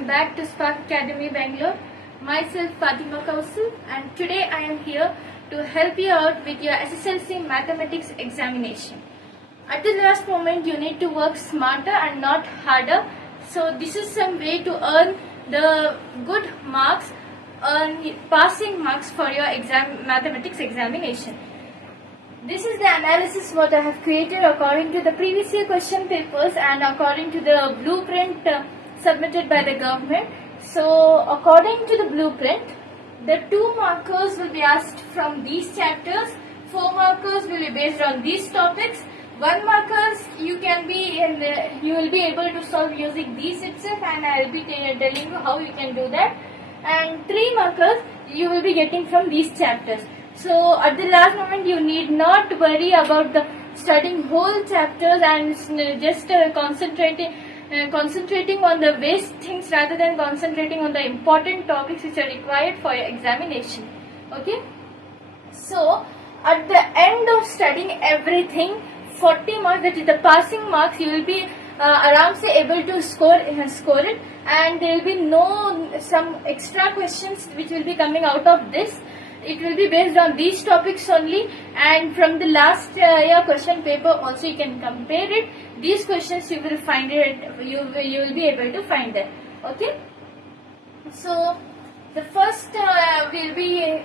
welcome back to Spark Academy Bangalore. Myself Fatima Kausul, and today I am here to help you out with your SSLC mathematics examination. At the last moment you need to work smarter and not harder. So this is some way to earn the good marks, earn passing marks for your mathematics examination. This is the analysis what I have created according to the previous year question papers and according to the blueprint submitted by the government. So according to the blueprint, the 2 markers will be asked from these chapters, 4 markers will be based on these topics, 1 markers you will be able to solve using these itself, and I will be telling you how you can do that, and 3 markers you will be getting from these chapters. So at the last moment you need not worry about the studying whole chapters and just concentrating on the waste things rather than concentrating on the important topics which are required for your examination. Okay. So at the end of studying everything, 40 marks, that is the passing marks, you will be around able to score it, and there will be some extra questions which will be coming out of this. It will be based on these topics only, and from the last year question paper also you can compare it. These questions you will find it, you will be able to find them. Okay. So the first we will be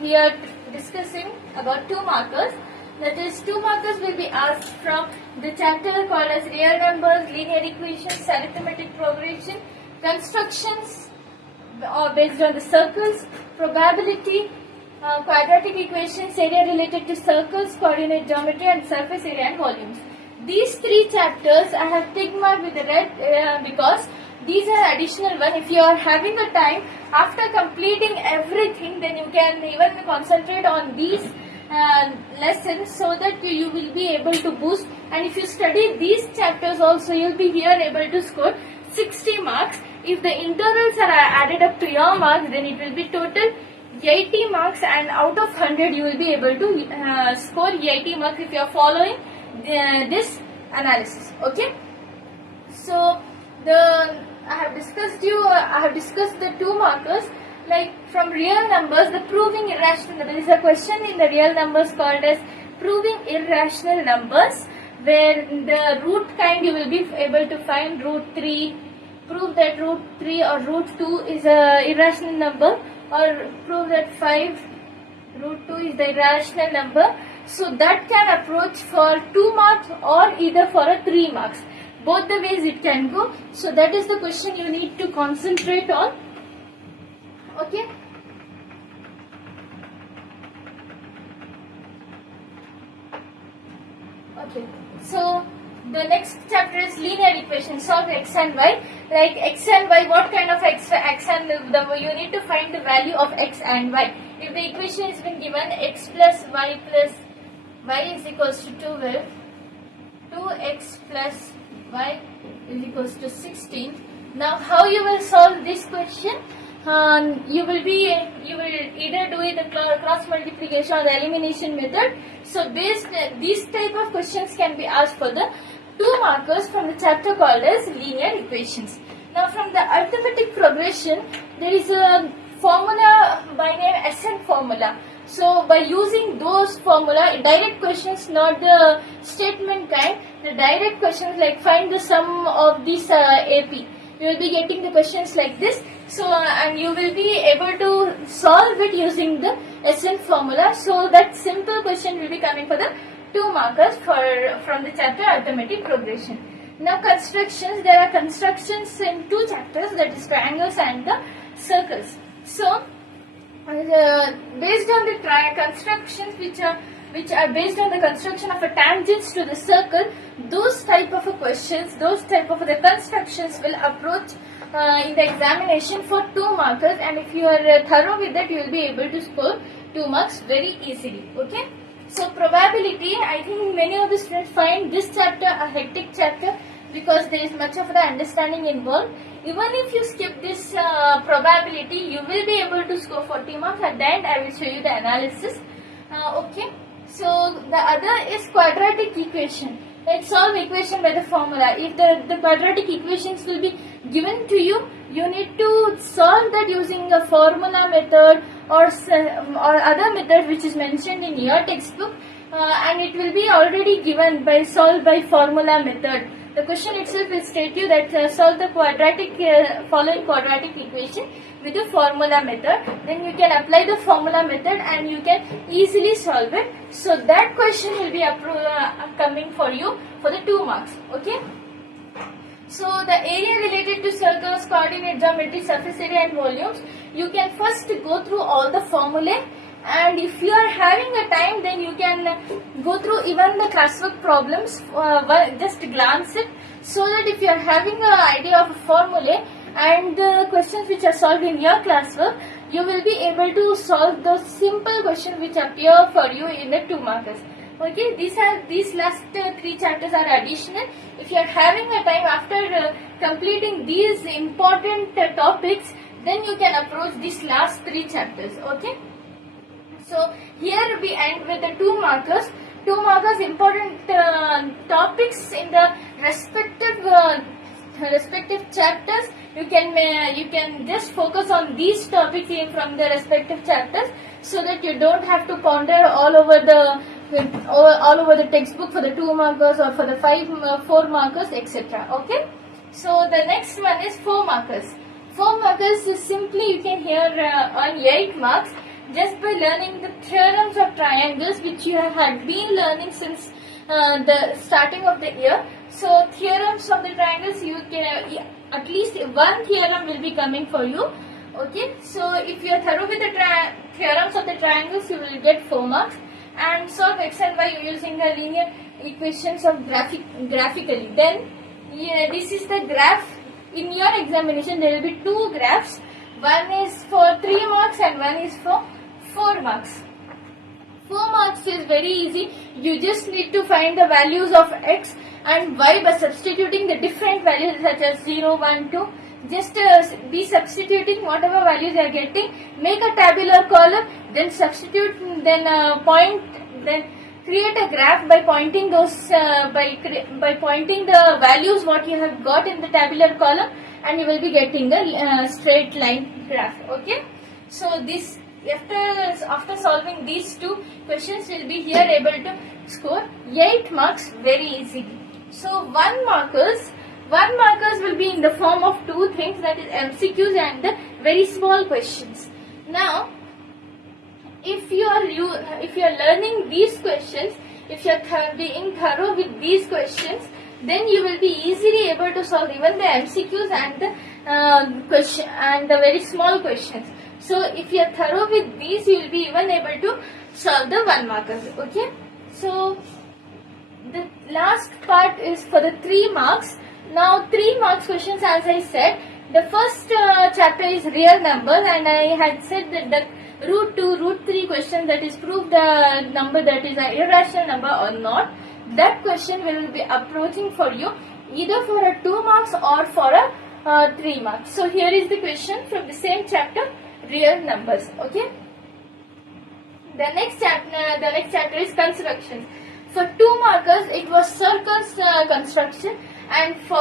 here discussing about 2 markers. That is, 2 markers will be asked from the chapter called as real numbers, linear equations, arithmetic progression, constructions based on the circles, probability, quadratic equations, area related to circles, coordinate geometry, and surface area and volumes. These 3 chapters I have tick marked with the red because these are additional one. If you are having the time after completing everything, then you can even concentrate on these lessons so that you will be able to boost, and if you study these chapters also you will be here able to score 60 marks. If the intervals are added up to your marks, then it will be total 80 marks, and out of 100 you will be able to score 80 marks if you are following this analysis. Okay. So I have discussed the 2 markers. Like from real numbers, the proving irrational, there is a question in the real numbers called as proving irrational numbers, where the root kind you will be able to find root 3, prove that root 3 or root 2 is a irrational number, or prove that 5 root 2 is the irrational number. So that can approach for 2 marks or either for a 3 marks. Both the ways it can go. So that is the question you need to concentrate on. Okay. Okay. So the next chapter is linear equations. Solve x and y. Like x and y, what kind of x and you need to find the value of x and y. If the equation has been given x plus y is equals to 12, 2x plus y is equals to 16. Now how you will solve this question? You will either do it the cross multiplication or the elimination method. So these type of questions can be asked for the 2 markers from the chapter called as linear equations. Now from the arithmetic progression, there is a formula by name ACING formula. So by using those formula, direct questions, not the statement kind, the direct questions like find the sum of this AP, you will be getting the questions like this. So and you will be able to solve it using the ACING formula. So that simple question will be coming for the 2 markers from the chapter arithmetic progression. Now constructions, there are constructions in 2 chapters, that is triangles and the circles. So based on the constructions which are based on the construction of a tangents to the circle, those type of questions, those type of the constructions will approach in the examination for 2 markers, and if you are thorough with that, you will be able to score 2 marks very easily. Okay. So probability, I think many of the students find this chapter a hectic chapter because there is much of the understanding involved. Even if you skip this probability, you will be able to score 40 marks. At the end, I will show you the analysis. Okay. So the other is quadratic equation. Let's solve equation by the formula. If the quadratic equations will be given to you, you need to solve that using a formula method or other method which is mentioned in your textbook, and it will be already given by solved by formula method. The question itself will state you that solve the following quadratic equation with the formula method. Then you can apply the formula method and you can easily solve it. So that question will be coming for you for the 2 marks. Okay. So the area related to circles, coordinate, geometry, surface area and volumes, you can first go through all the formulae, and if you are having a time, then you can go through even the classwork problems, just glance it, so that if you are having an idea of a formula and the questions which are solved in your classwork, you will be able to solve those simple questions which appear for you in the 2 markers. Okay, these last 3 chapters are additional. If you are having a time after completing these important topics, then you can approach these last 3 chapters. Okay. So here we end with the 2 markers. 2 markers important topics in the respective chapters. You can just focus on these topics from the respective chapters, so that you don't have to ponder all over the textbook for the 2 markers or for the 4 markers, etc. Okay. So the next one is 4 markers. 4 markers is simply you can hear on 8 marks. Just by learning the theorems of triangles, which you have been learning since the starting of the year. So theorems of the triangles, you can at least one theorem will be coming for you. Okay, so if you are thorough with the theorems of the triangles, you will get 4 marks. And solve x and y using the linear equations of graphically. Then this is the graph. In your examination, there will be 2 graphs. One is for 3 marks and one is for 4 marks. 4 marks is very easy. You just need to find the values of x and y by substituting the different values such as 0, 1, 2. Just be substituting whatever values you are getting. Make a tabular column, then substitute, then create a graph by pointing those by pointing the values what you have got in the tabular column, and you will be getting a straight line graph. Okay. So this after solving these 2 questions, you will be here able to score 8 marks very easily. So 1 markers will be in the form of 2 things, that is MCQs and the very small questions. Now, if you are learning these questions, if you are being thorough with these questions, then you will be easily able to solve even the MCQs and the very small questions. So if you are thorough with these, you will be even able to solve the 1 markers. Okay. So the last part is for the 3 marks. Now 3 marks questions, as I said, the first chapter is real numbers, and I had said that the root 2, root 3 question, that is prove the number that is an irrational number or not. That question will be approaching for you either for a 2 marks or for a 3 marks. So here is the question from the same chapter, real numbers. Okay. The next chapter is constructions. For 2 markers, it was circles construction, and for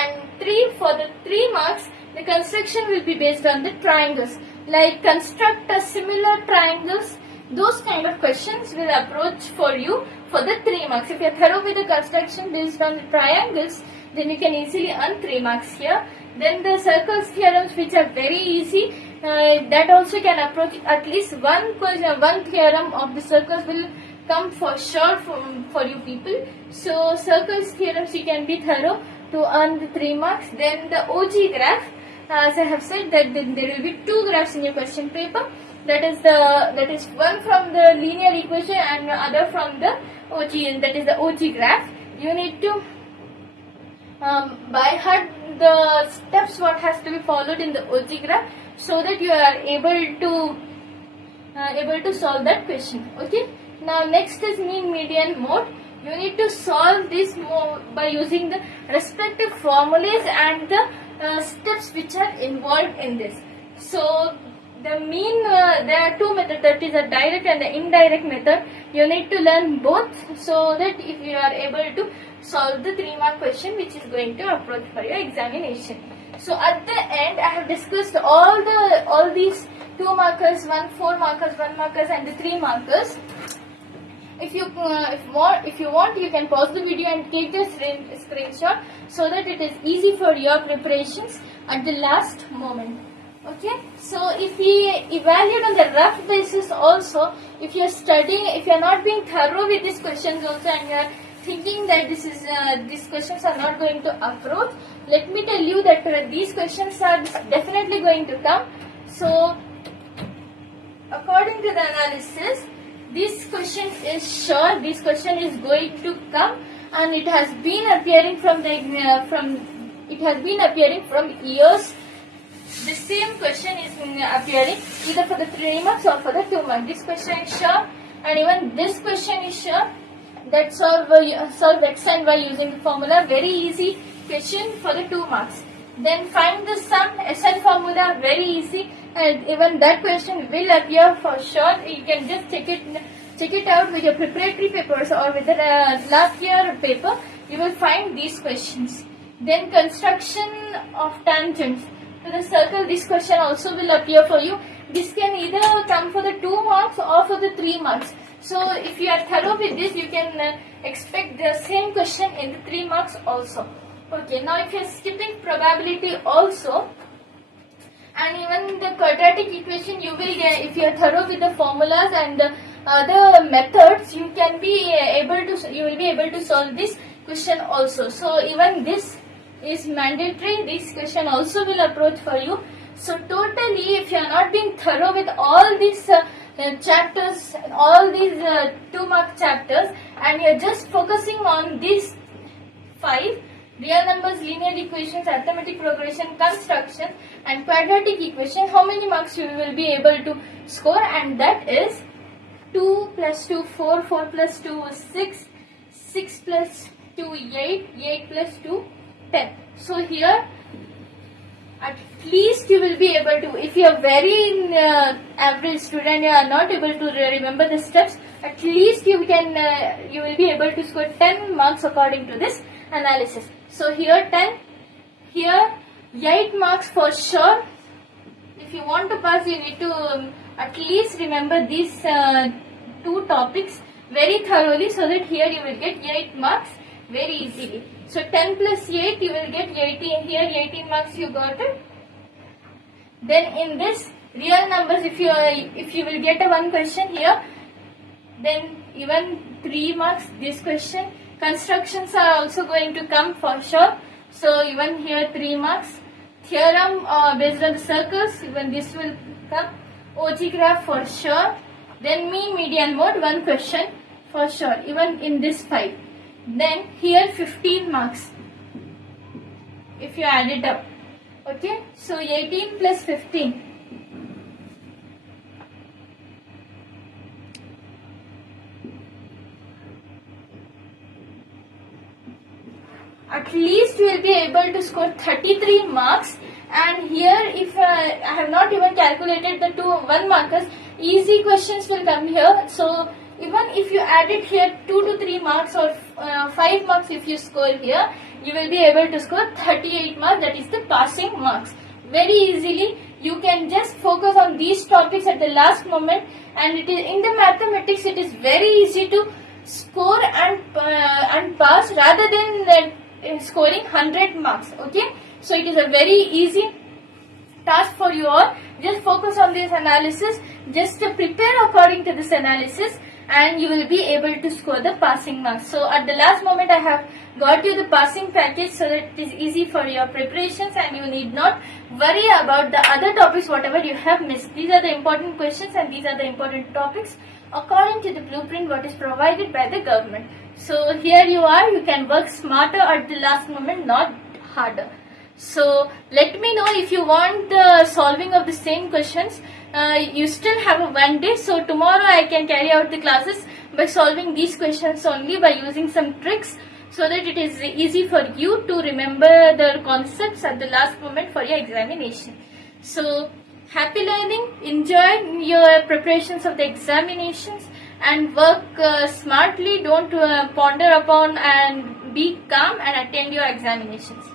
the 3 marks, the construction will be based on the triangles. Like construct a similar triangles. Those kind of questions will approach for you for the 3 marks. If you are thorough with the construction based on the triangles, then you can easily earn 3 marks here. Then the circles theorems, which are very easy, that also can approach at least one theorem of the circles will come for sure for you people. So circles theorems you can be thorough to earn the 3 marks. Then the OG graph, as I have said, that there will be 2 graphs in your question paper. That is one from the linear equation and other from the OG, that is the OG graph. You need to by heart the steps what has to be followed in the OG graph, so that you are able to solve that question. Okay. Now next is mean median mode. You need to solve this by using the respective formulas and the steps which are involved in this. So the mean, there are 2 methods, that is a direct and the indirect method. You need to learn both, so that if you are able to solve the 3 mark question which is going to approach for your examination. So at the end, I have discussed all these 2 markers, 1 4 markers, 1 markers, and the 3 markers. If you want, you can pause the video and take the screenshot so that it is easy for your preparations at the last moment. Okay, so if we evaluate on the rough basis also, if you are studying, if you are not being thorough with these questions also, and you are thinking that these questions are not going to approach, let me tell you that these questions are definitely going to come. So according to the analysis, this question is sure, this question is going to come, and it has been appearing from years. The same question is appearing either for the 3 marks or for the 2 marks. This question is sure, and even this question is sure. That solve x and y using the formula. Very easy question for the 2 marks. Then find the sum, SN formula, very easy, and even that question will appear for sure. You can just check it out with your preparatory papers or with the last year paper. You will find these questions. Then construction of tangents to the circle. This question also will appear for you. This can either come for the 2 marks or for the 3 marks. So if you are thorough with this, you can expect the same question in the 3 marks also. Okay, now if you are skipping probability also, and even the quadratic equation, you will get, if you are thorough with the formulas and the other methods, you will be able to solve this question also. So even this is mandatory. This question also will approach for you. So totally, if you are not being thorough with all these chapters, all these 2 mark chapters, and you are just focusing on these 5: real numbers, linear equations, arithmetic progression, construction, and quadratic equation, how many marks you will be able to score? And that is 2 plus 2 4, 4 plus 2 6, 6 plus 2 8, 8 plus 2 10. So here at least you will be able to, if you are very average student, you are not able to remember the steps, at least you will be able to score 10 marks according to this analysis. So here 10, here 8 marks for sure. If you want to pass, you need to at least remember these 2 topics very thoroughly, so that here you will get 8 marks very easily. So 10 plus 8, you will get 18. Here 18 marks you got it. Then in this real numbers, if you will get a 1 question here, then even 3 marks this question. Constructions are also going to come for sure. So even here 3 marks. Theorem based on the circles, even this will come. OG graph for sure. Then mean, median, mode, 1 question for sure. Even in this 5. Then here 15 marks if you add it up. Okay, so 18 plus 15. At least you will be able to score 33 marks. And here, if I have not even calculated the 1 markers, easy questions will come here. So even if you added here 2 to 3 marks or 5 marks, if you score here, you will be able to score 38 marks. That is the passing marks. Very easily, you can just focus on these topics at the last moment, and it is in the mathematics. It is very easy to score and pass rather than scoring 100 marks. Okay, so it is a very easy task for you all. Just focus on this analysis. Just prepare according to this analysis, and you will be able to score the passing marks. So at the last moment, I have got you the passing package so that it is easy for your preparations, and you need not worry about the other topics whatever you have missed. These are the important questions and these are the important topics according to the blueprint what is provided by the government. So here you are, you can work smarter at the last moment, not harder. So let me know if you want the solving of the same questions. You still have a 1 day, so tomorrow I can carry out the classes by solving these questions only, by using some tricks, so that it is easy for you to remember the concepts at the last moment for your examination. So happy learning, enjoy your preparations of the examinations, and work smartly. Don't ponder upon, and be calm and attend your examinations.